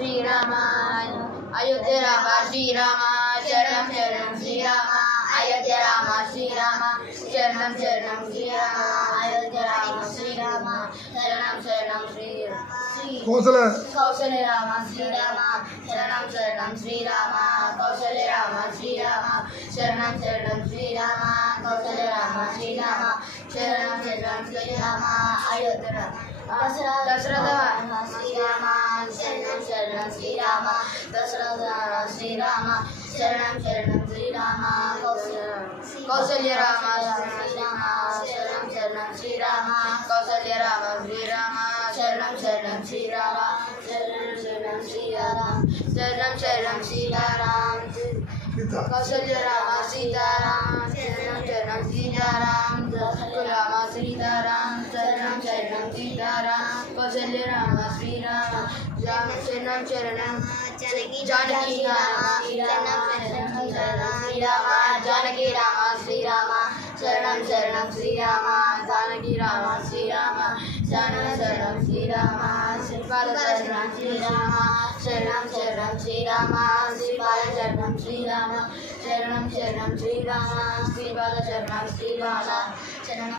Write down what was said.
శ్రీరామ అయోధ్య రామ శ్రీరామ శరణం శరణం శ్రీరామ అయోధ్య రామ శ్రీరామ శరణం శరణం శ్రీరామ అయోధ్య రామ శ్రీరామ శరణం శరణం శ్రీరామ కౌశల్య రామ శ్రీరామ శరణం శరణం శ్రీరామ కౌశల్య రామ శ్రీరామ శరణం శరణం శ్రీరామ కౌశల్య రామ శ్రీరామ శరణం శరణం శ్రీరామ అయోధ్య రామ దశరథ శ్రీరామ శరణం శరణం శ్రీరామ దశరథ శ్రీరామ శరణం శరణం శ్రీరామ కౌశల్య రామ శ్రీరామ శరణం శరణం శ్రీరామ కౌశల్య రామ శ్రీరామ శరణం శరణం శ్రీరామ శరణం శరణం శ్రీరామ శరణం శరణం శ్రీరామ కౌశల్య రామ సీతారామ శరణం శరణం సీతారామ రామ సీతారామ శరణం శరణం సీతారామ కౌశల్య రామ శ్రీరామ శరణం శరణం జానకి రామ శ్రీరామ జానకి రామ శ్రీరామ శరణం శరణం శ్రీరామ జానకి రామ శ్రీరామ శరణం శరణం శ్రీరామ శ్రీపాద శరణం శ్రీరామ శరణం శరణం శ్రీరామ శ్రీపాద శరణం శ్రీరామ శరణం శరణం శ్రీరామ శ్రీపాద శరణం శ్రీరామ శరణం